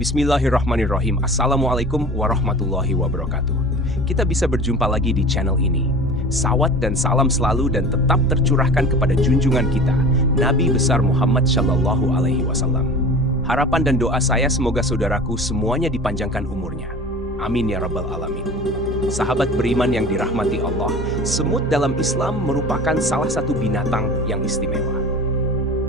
Bismillahirrahmanirrahim. Assalamualaikum warahmatullahi wabarakatuh. Kita bisa berjumpa lagi di channel ini. Salawat dan salam selalu dan tetap tercurahkan kepada junjungan kita, Nabi besar Muhammad Shallallahu Alaihi Wasallam. Harapan dan doa saya semoga saudaraku semuanya dipanjangkan umurnya. Amin ya rabbal alamin. Sahabat beriman yang dirahmati Allah, semut dalam Islam merupakan salah satu binatang yang istimewa.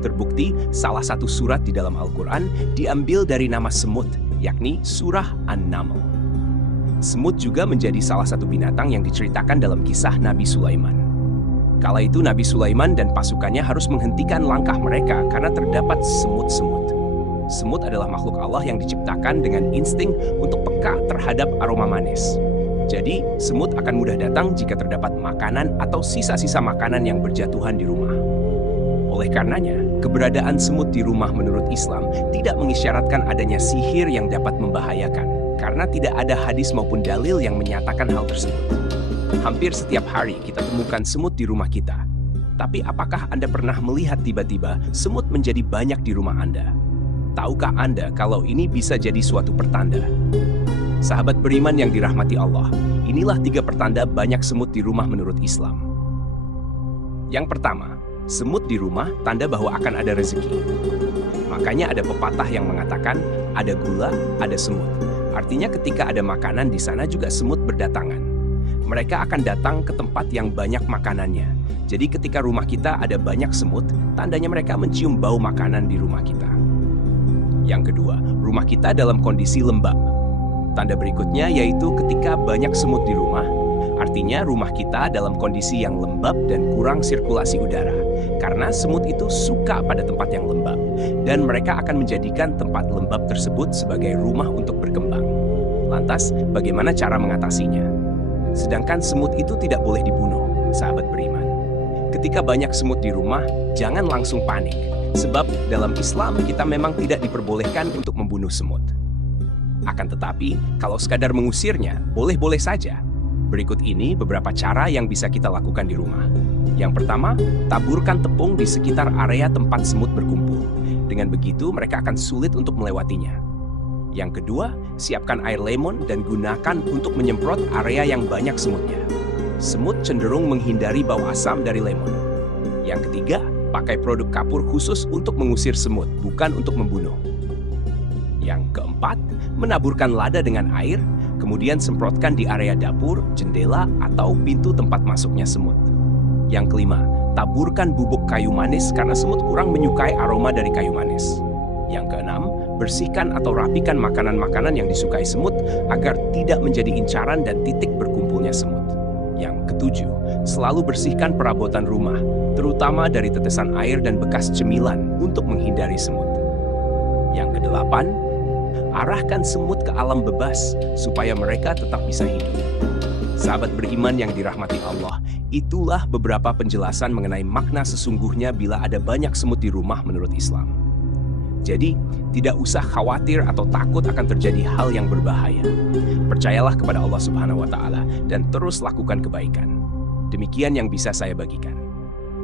Terbukti, salah satu surat di dalam Al-Quran diambil dari nama semut, yakni Surah An-Naml. Semut juga menjadi salah satu binatang yang diceritakan dalam kisah Nabi Sulaiman. Kala itu Nabi Sulaiman dan pasukannya harus menghentikan langkah mereka karena terdapat semut-semut. Semut adalah makhluk Allah yang diciptakan dengan insting untuk peka terhadap aroma manis. Jadi, semut akan mudah datang jika terdapat makanan atau sisa-sisa makanan yang berjatuhan di rumah. Oleh karenanya, keberadaan semut di rumah menurut Islam tidak mengisyaratkan adanya sihir yang dapat membahayakan, karena tidak ada hadis maupun dalil yang menyatakan hal tersebut. Hampir setiap hari kita temukan semut di rumah kita. Tapi apakah Anda pernah melihat tiba-tiba semut menjadi banyak di rumah Anda? Tahukah Anda kalau ini bisa jadi suatu pertanda? Sahabat beriman yang dirahmati Allah, inilah 3 pertanda banyak semut di rumah menurut Islam. Yang pertama, semut di rumah tanda bahwa akan ada rezeki. Makanya ada pepatah yang mengatakan, ada gula, ada semut. Artinya ketika ada makanan di sana juga semut berdatangan. Mereka akan datang ke tempat yang banyak makanannya. Jadi ketika rumah kita ada banyak semut, tandanya mereka mencium bau makanan di rumah kita. Yang kedua, rumah kita dalam kondisi lembab. Tanda berikutnya yaitu ketika banyak semut di rumah, artinya rumah kita dalam kondisi yang lembab dan kurang sirkulasi udara. Karena semut itu suka pada tempat yang lembab, dan mereka akan menjadikan tempat lembab tersebut sebagai rumah untuk berkembang. Lantas, bagaimana cara mengatasinya? Sedangkan semut itu tidak boleh dibunuh, sahabat beriman. Ketika banyak semut di rumah, jangan langsung panik. Sebab dalam Islam kita memang tidak diperbolehkan untuk membunuh semut. Akan tetapi, kalau sekadar mengusirnya, boleh-boleh saja. Berikut ini beberapa cara yang bisa kita lakukan di rumah. Yang pertama, taburkan tepung di sekitar area tempat semut berkumpul. Dengan begitu, mereka akan sulit untuk melewatinya. Yang kedua, siapkan air lemon dan gunakan untuk menyemprot area yang banyak semutnya. Semut cenderung menghindari bau asam dari lemon. Yang ketiga, pakai produk kapur khusus untuk mengusir semut, bukan untuk membunuh. Yang keempat, menaburkan lada dengan air, kemudian semprotkan di area dapur, jendela, atau pintu tempat masuknya semut. Yang kelima, taburkan bubuk kayu manis karena semut kurang menyukai aroma dari kayu manis. Yang keenam, bersihkan atau rapikan makanan-makanan yang disukai semut agar tidak menjadi incaran dan titik berkumpulnya semut. Yang ketujuh, selalu bersihkan perabotan rumah, terutama dari tetesan air dan bekas cemilan untuk menghindari semut. Yang kedelapan, arahkan semut ke alam bebas supaya mereka tetap bisa hidup. Sahabat beriman yang dirahmati Allah, itulah beberapa penjelasan mengenai makna sesungguhnya bila ada banyak semut di rumah menurut Islam. Jadi, tidak usah khawatir atau takut akan terjadi hal yang berbahaya. Percayalah kepada Allah Subhanahu wa Ta'ala dan terus lakukan kebaikan. Demikian yang bisa saya bagikan.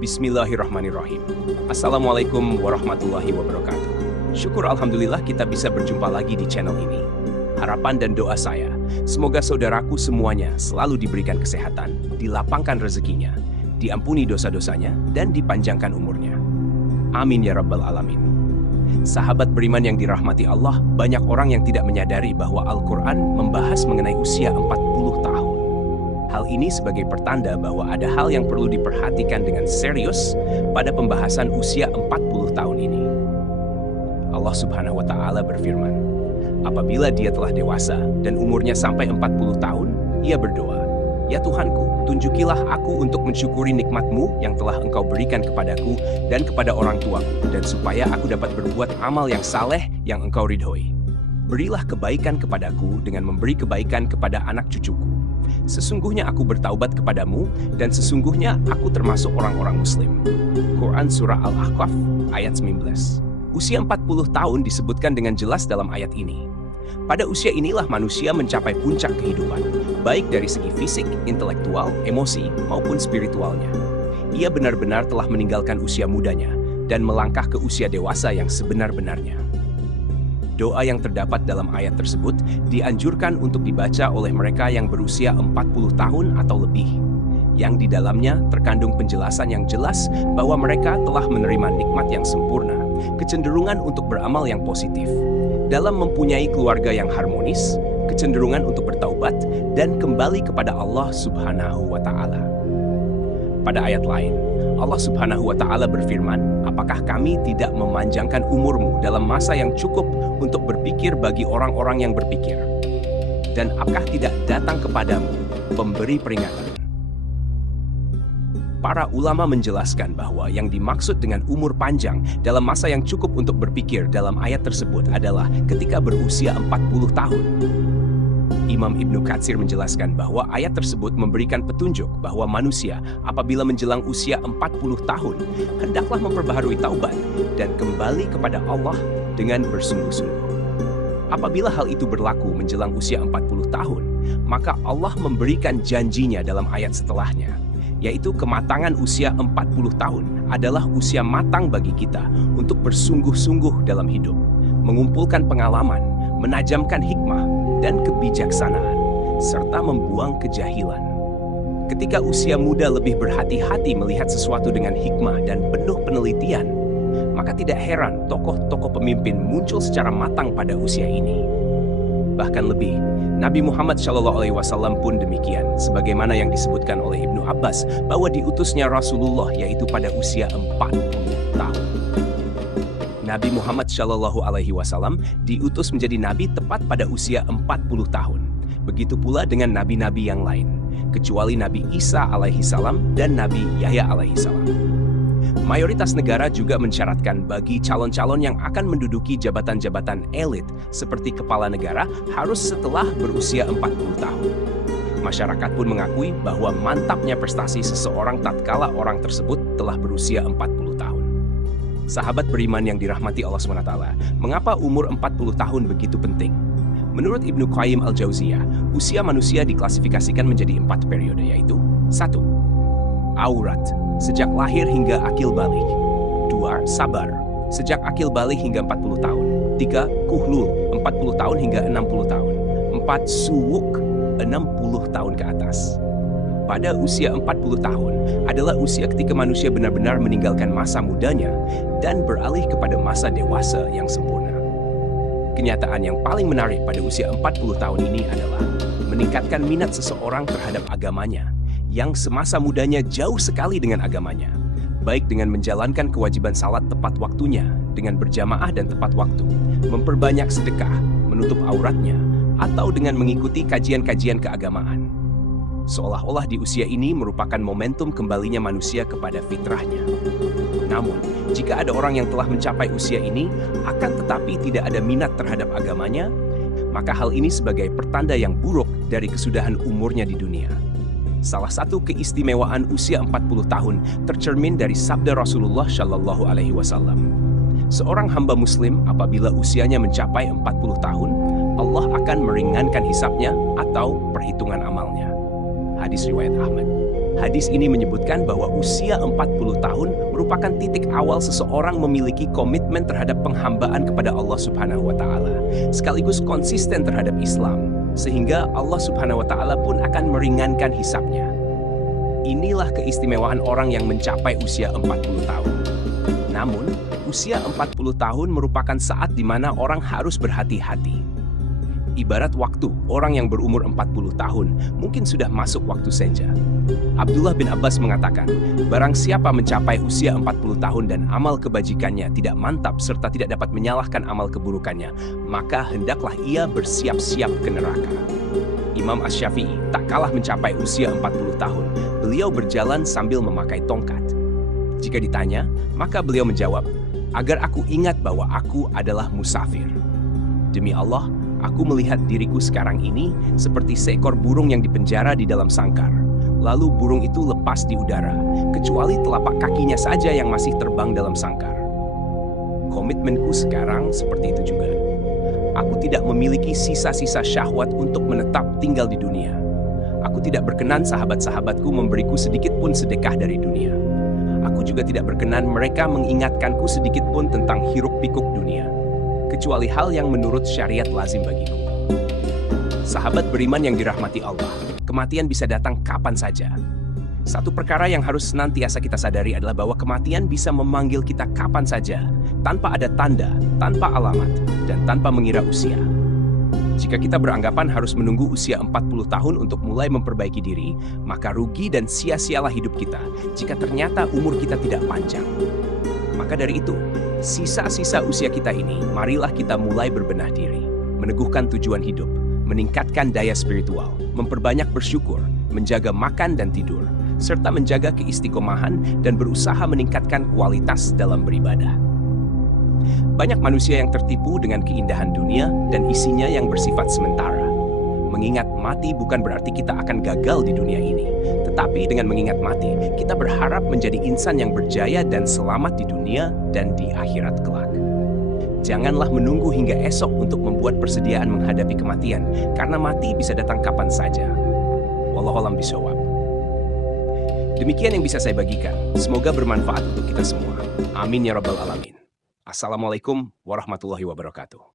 Bismillahirrahmanirrahim. Assalamualaikum warahmatullahi wabarakatuh. Syukur alhamdulillah kita bisa berjumpa lagi di channel ini. Harapan dan doa saya, semoga saudaraku semuanya selalu diberikan kesehatan, dilapangkan rezekinya, diampuni dosa-dosanya, dan dipanjangkan umurnya. Amin ya rabbal alamin. Sahabat beriman yang dirahmati Allah, banyak orang yang tidak menyadari bahwa Al-Quran membahas mengenai usia 40 tahun. Hal ini sebagai pertanda bahwa ada hal yang perlu diperhatikan dengan serius pada pembahasan usia 40 tahun ini. Allah Subhanahu wa Ta'ala berfirman, apabila dia telah dewasa dan umurnya sampai 40 tahun, ia berdoa, ya Tuhanku, tunjukilah aku untuk mensyukuri nikmat-Mu yang telah Engkau berikan kepadaku dan kepada orang tuaku, dan supaya aku dapat berbuat amal yang saleh yang Engkau ridhoi. Berilah kebaikan kepadaku dengan memberi kebaikan kepada anak cucuku. Sesungguhnya aku bertaubat kepadamu, dan sesungguhnya aku termasuk orang-orang Muslim. Quran Surah Al-Ahqaf ayat 19. Usia 40 tahun disebutkan dengan jelas dalam ayat ini. Pada usia inilah manusia mencapai puncak kehidupan, baik dari segi fisik, intelektual, emosi, maupun spiritualnya. Ia benar-benar telah meninggalkan usia mudanya dan melangkah ke usia dewasa yang sebenar-benarnya. Doa yang terdapat dalam ayat tersebut dianjurkan untuk dibaca oleh mereka yang berusia 40 tahun atau lebih, yang di dalamnya terkandung penjelasan yang jelas bahwa mereka telah menerima nikmat yang sempurna, kecenderungan untuk beramal yang positif, dalam mempunyai keluarga yang harmonis, kecenderungan untuk bertaubat, dan kembali kepada Allah Subhanahu wa Ta'ala. Pada ayat lain, Allah Subhanahu wa Ta'ala berfirman, "Apakah kami tidak memanjangkan umurmu dalam masa yang cukup untuk berpikir bagi orang-orang yang berpikir? Dan apakah tidak datang kepadamu pemberi peringatan?" Para ulama menjelaskan bahwa yang dimaksud dengan umur panjang dalam masa yang cukup untuk berpikir dalam ayat tersebut adalah ketika berusia 40 tahun. Imam Ibnu Katsir menjelaskan bahwa ayat tersebut memberikan petunjuk bahwa manusia apabila menjelang usia 40 tahun hendaklah memperbaharui taubat dan kembali kepada Allah dengan bersungguh-sungguh. Apabila hal itu berlaku menjelang usia 40 tahun, maka Allah memberikan janjinya dalam ayat setelahnya, yaitu kematangan usia 40 tahun adalah usia matang bagi kita untuk bersungguh-sungguh dalam hidup, mengumpulkan pengalaman, menajamkan hikmah dan kebijaksanaan, serta membuang kejahilan. Ketika usia muda lebih berhati-hati melihat sesuatu dengan hikmah dan penuh penelitian, maka tidak heran tokoh-tokoh pemimpin muncul secara matang pada usia ini. Bahkan lebih, Nabi Muhammad SAW pun demikian, sebagaimana yang disebutkan oleh Ibnu Abbas bahwa diutusnya Rasulullah yaitu pada usia 40 tahun. Nabi Muhammad SAW diutus menjadi nabi tepat pada usia 40 tahun. Begitu pula dengan nabi-nabi yang lain, kecuali Nabi Isa alaihissalam dan Nabi Yahya alaihissalam. Mayoritas negara juga mensyaratkan bagi calon-calon yang akan menduduki jabatan-jabatan elit seperti kepala negara harus setelah berusia 40 tahun. Masyarakat pun mengakui bahwa mantapnya prestasi seseorang tatkala orang tersebut telah berusia 40 tahun. Sahabat beriman yang dirahmati Allah SWT, mengapa umur 40 tahun begitu penting? Menurut Ibnu Qayyim al-Jauziyah, usia manusia diklasifikasikan menjadi 4 periode, yaitu 1. Aurat, sejak lahir hingga akil balik. 2. Sabar, sejak akil balik hingga 40 tahun. 3. Kuhlul, 40 tahun hingga 60 tahun. 4. Suwuk, 60 tahun ke atas. Pada usia 40 tahun adalah usia ketika manusia benar-benar meninggalkan masa mudanya dan beralih kepada masa dewasa yang sempurna. Kenyataan yang paling menarik pada usia 40 tahun ini adalah meningkatkan minat seseorang terhadap agamanya yang semasa mudanya jauh sekali dengan agamanya, baik dengan menjalankan kewajiban salat tepat waktunya, dengan berjamaah dan tepat waktu, memperbanyak sedekah, menutup auratnya, atau dengan mengikuti kajian-kajian keagamaan. Seolah-olah di usia ini merupakan momentum kembalinya manusia kepada fitrahnya. Namun, jika ada orang yang telah mencapai usia ini, akan tetapi tidak ada minat terhadap agamanya, maka hal ini sebagai pertanda yang buruk dari kesudahan umurnya di dunia. Salah satu keistimewaan usia 40 tahun tercermin dari sabda Rasulullah Shallallahu Alaihi Wasallam. Seorang hamba muslim apabila usianya mencapai 40 tahun, Allah akan meringankan hisabnya atau perhitungan amalnya. Hadis riwayat Ahmad. Hadis ini menyebutkan bahwa usia 40 tahun merupakan titik awal seseorang memiliki komitmen terhadap penghambaan kepada Allah Subhanahu wa Ta'ala, sekaligus konsisten terhadap Islam, sehingga Allah Subhanahu wa Ta'ala pun akan meringankan hisabnya. Inilah keistimewaan orang yang mencapai usia 40 tahun. Namun, usia 40 tahun merupakan saat di mana orang harus berhati-hati. Ibarat waktu, orang yang berumur 40 tahun mungkin sudah masuk waktu senja. Abdullah bin Abbas mengatakan, barang siapa mencapai usia 40 tahun dan amal kebajikannya tidak mantap serta tidak dapat menyalahkan amal keburukannya, maka hendaklah ia bersiap-siap ke neraka. Imam Asy-Syafi'i tak kalah mencapai usia 40 tahun. Beliau berjalan sambil memakai tongkat. Jika ditanya, maka beliau menjawab, agar aku ingat bahwa aku adalah musafir. Demi Allah, aku melihat diriku sekarang ini seperti seekor burung yang dipenjara di dalam sangkar. Lalu burung itu lepas di udara, kecuali telapak kakinya saja yang masih terbang dalam sangkar. Komitmenku sekarang seperti itu juga. Aku tidak memiliki sisa-sisa syahwat untuk menetap tinggal di dunia. Aku tidak berkenan sahabat-sahabatku memberiku sedikit pun sedekah dari dunia. Aku juga tidak berkenan mereka mengingatkanku sedikit pun tentang hiruk-pikuk dunia. kecuali hal yang menurut syariat lazim bagiku. Sahabat beriman yang dirahmati Allah, kematian bisa datang kapan saja. Satu perkara yang harus senantiasa kita sadari adalah bahwa kematian bisa memanggil kita kapan saja, tanpa ada tanda, tanpa alamat, dan tanpa mengira usia. Jika kita beranggapan harus menunggu usia 40 tahun untuk mulai memperbaiki diri, maka rugi dan sia-sialah hidup kita jika ternyata umur kita tidak panjang. Maka dari itu, sisa-sisa usia kita ini, marilah kita mulai berbenah diri, meneguhkan tujuan hidup, meningkatkan daya spiritual, memperbanyak bersyukur, menjaga makan dan tidur, serta menjaga keistiqomahan dan berusaha meningkatkan kualitas dalam beribadah. Banyak manusia yang tertipu dengan keindahan dunia dan isinya yang bersifat sementara. Mengingat mati bukan berarti kita akan gagal di dunia ini, tetapi dengan mengingat mati, kita berharap menjadi insan yang berjaya dan selamat di dunia dan di akhirat kelak. Janganlah menunggu hingga esok untuk membuat persediaan menghadapi kematian, karena mati bisa datang kapan saja. Wallahu a'lam bishawab. Demikian yang bisa saya bagikan. Semoga bermanfaat untuk kita semua. Amin ya rabbal alamin. Assalamualaikum warahmatullahi wabarakatuh.